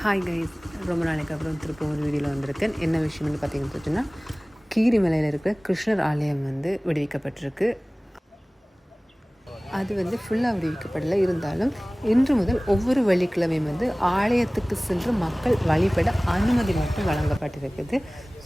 Hi guys ரொம்ப நாளைக்கு அப்புறம் திருப்பூர் ஒரு வீடியோவில் வந்திருக்கேன். என்ன விஷயம்னு பார்த்தீங்கன்னு வச்சுன்னா கீரிமலையில் இருக்கிற கிருஷ்ணர் ஆலயம் வந்து விடுவிக்கப்பட்டிருக்கு. அது வந்து ஃபுல்லாக விடுவிக்கப்படலை. இருந்தாலும் இன்று முதல் ஒவ்வொரு வெள்ளிக்கிழமையும் வந்து ஆலயத்துக்கு சென்று மக்கள் வழிபட அனுமதி மட்டும் வழங்கப்பட்டிருக்குது.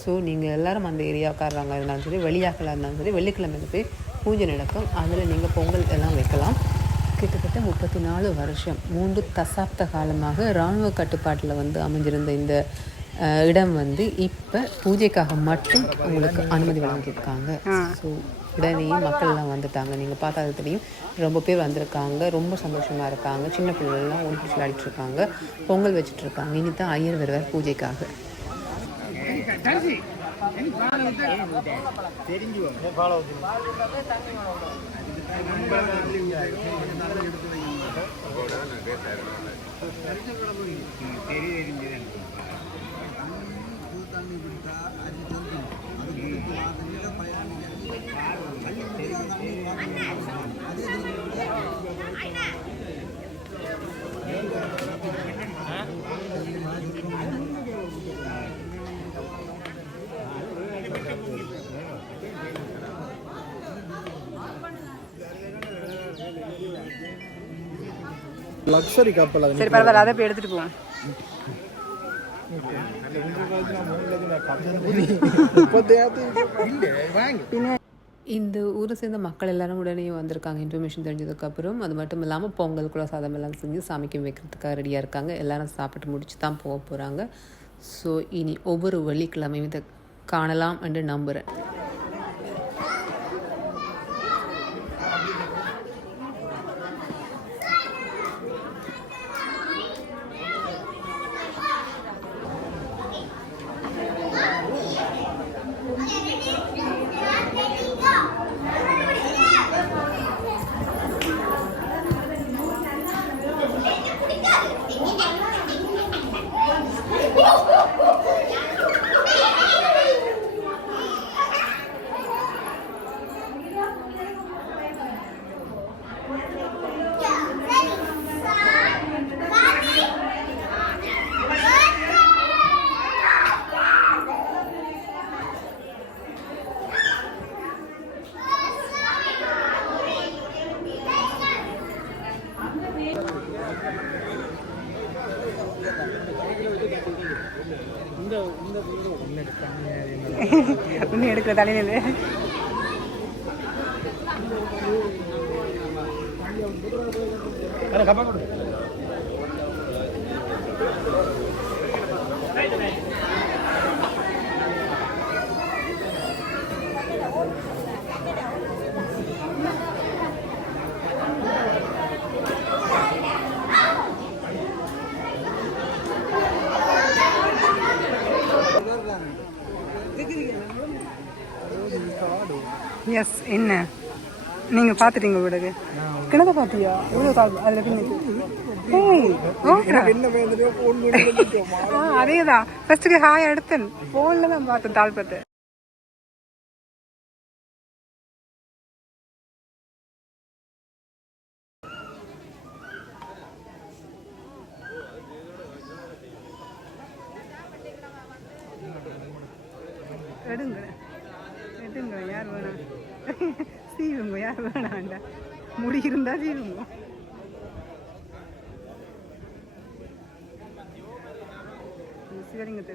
ஸோ நீங்கள் எல்லாரும் அந்த ஏரியாக்காரங்க இருந்தாலும் சரி வெளியாக்கலாக இருந்தாலும் சரி வெள்ளிக்கிழமை போய் பூஜை நடக்கும். அதில் நீங்கள் பொங்கல் எல்லாம் வைக்கலாம். கிட்டத்தட்ட முப்பத்தி நாலு வருஷம் மூன்று தசாப்த காலமாக இராணுவ கட்டுப்பாட்டில் வந்து அமைஞ்சிருந்த இந்த இடம் வந்து இப்போ பூஜைக்காக மட்டும் உங்களுக்கு அனுமதி வழங்கியிருக்காங்க. ஸோ உடனேயும் மக்கள் எல்லாம் வந்துட்டாங்க. நீங்கள் பார்த்தா அது தெரியும். ரொம்ப பேர் வந்திருக்காங்க. ரொம்ப சந்தோஷமாக இருக்காங்க. சின்ன பிள்ளைகள்லாம் பிடிச்சி விளையாடிட்டு இருக்காங்க பொங்கல் வச்சுட்டு இருக்காங்க இனி தான் ஐயர் வருவார் பூஜைக்காக. லக்ஸரி கப்பல் சரி பரவாயில்ல. அதை போய் எடுத்துட்டு போவோம். இந்த ஊரை சேர்ந்த மக்கள் எல்லாரும் உடனே வந்திருக்காங்க. இன்ஃபர்மேஷன் தெரிஞ்சதுக்கப்புறம் அது மட்டும் இல்லாமல் பொங்கல் கூட சாதம் எல்லாம் செஞ்சு சாமிக்கு வைக்கிறதுக்காக ரெடியாக இருக்காங்க. எல்லாரும் சாப்பிட்டு முடிச்சு தான் போக போகிறாங்க ஸோ இனி ஒவ்வொரு வெள்ளிக்கிழமையும் இதை காணலாம் என்று நம்புகிறேன் இன்னும் எடுக்கிற தலையில எஸ் என்ன? நீங்க பாத்துட்டீங்க விடகு கிணத்த பாத்தியா? எவ்வளவு அதுல அதேதான். ஃபர்ஸ்ட்டுக்கு ஹாய் எடுத்தேன். போன்ல தான் பார்த்தேன் தாழ்பத்தை எடுங்க. எடுங்க யார் வேணாம் சீவுங்க யார் வேணாண்டா முடி இருந்தால் சீவுங்க சிவலிங்கத்தை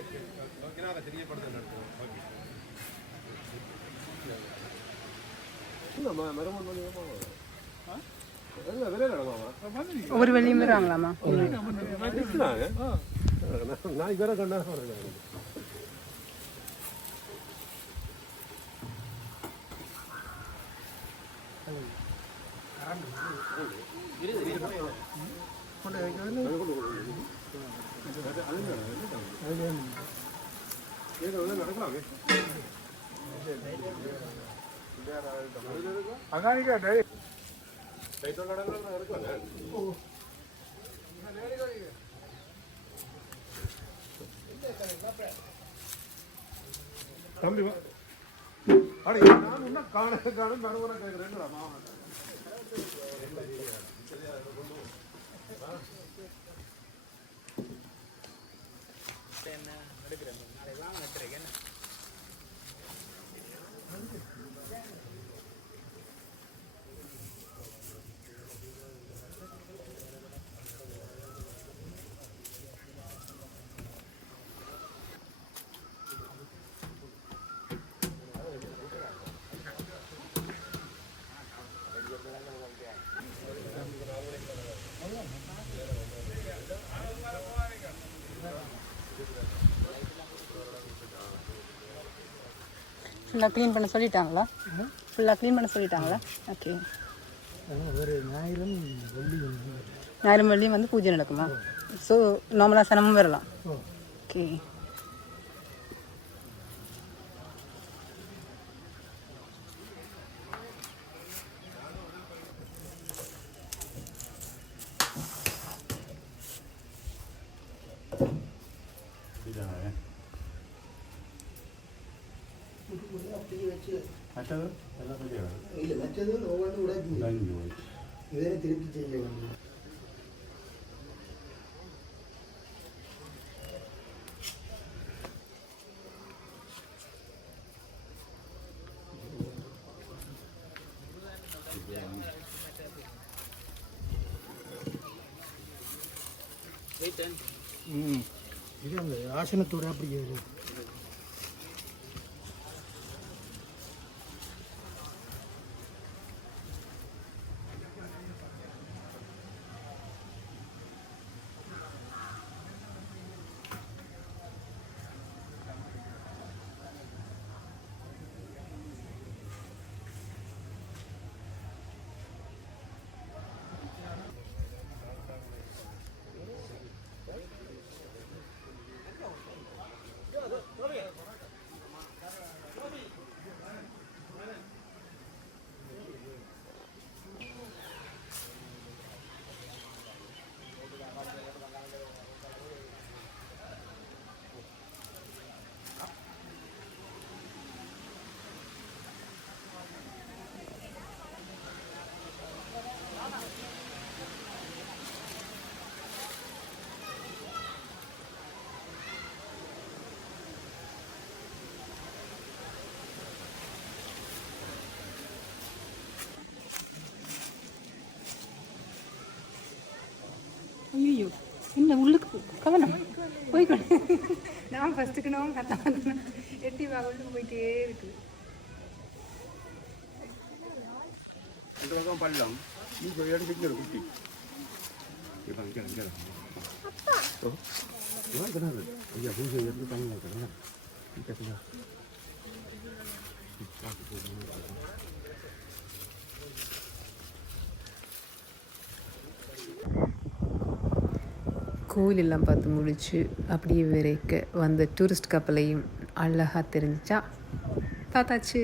கழிட்டு வரும் விவரம் வெளியும் வராங்களாமா நாளைக்கு வேற கண்டா தம்பி வா அடே நான் இன்னும் காண காண நடுவரை கேட்குறேன் மாவன் எடுக்கிறேன். நாளைக்கெல்லாம் வெட்டுறேன் என்ன? ஃபுல்லாக க்ளீன் பண்ண சொல்லிட்டாங்களா? ஃபுல்லாக க்ளீன் பண்ண சொல்லிட்டாங்களா? ஓகே ஒரு ஞாயிறும் வெள்ளி ஞாயிறு வெள்ளியும் வந்து பூஜை நடக்குமா? ஸோ நார்மலாக சனமும் வரலாம். ஓகே மற்றது ஒவ்வொன்று உடைக்கு நன்றி போய் இதே திருப்பி செய்ய வேண்டும் ம் இது அந்த ஆசனத்தோட அப்படியே என்ன உள்ளுக்கு கவனம். போய்க்கொண்டு நான் ஃபஸ்ட்டுக்கு நான் கத்தான் எட்டி வா உள்ளுக்கு போயிட்டே இருக்கு. இந்த பக்கம் பள்ளம். நீ போய் எடுத்து இங்கே குட்டி ஐயா பூஜை எடுத்து தண்ணி வைக்கிறேன் கோயிலெல்லாம் பார்த்து முடிச்சு அப்படியே விரைக்க வந்த டூரிஸ்ட் கப்பலையும் அழகாக தெரிஞ்சா பார்த்தாச்சு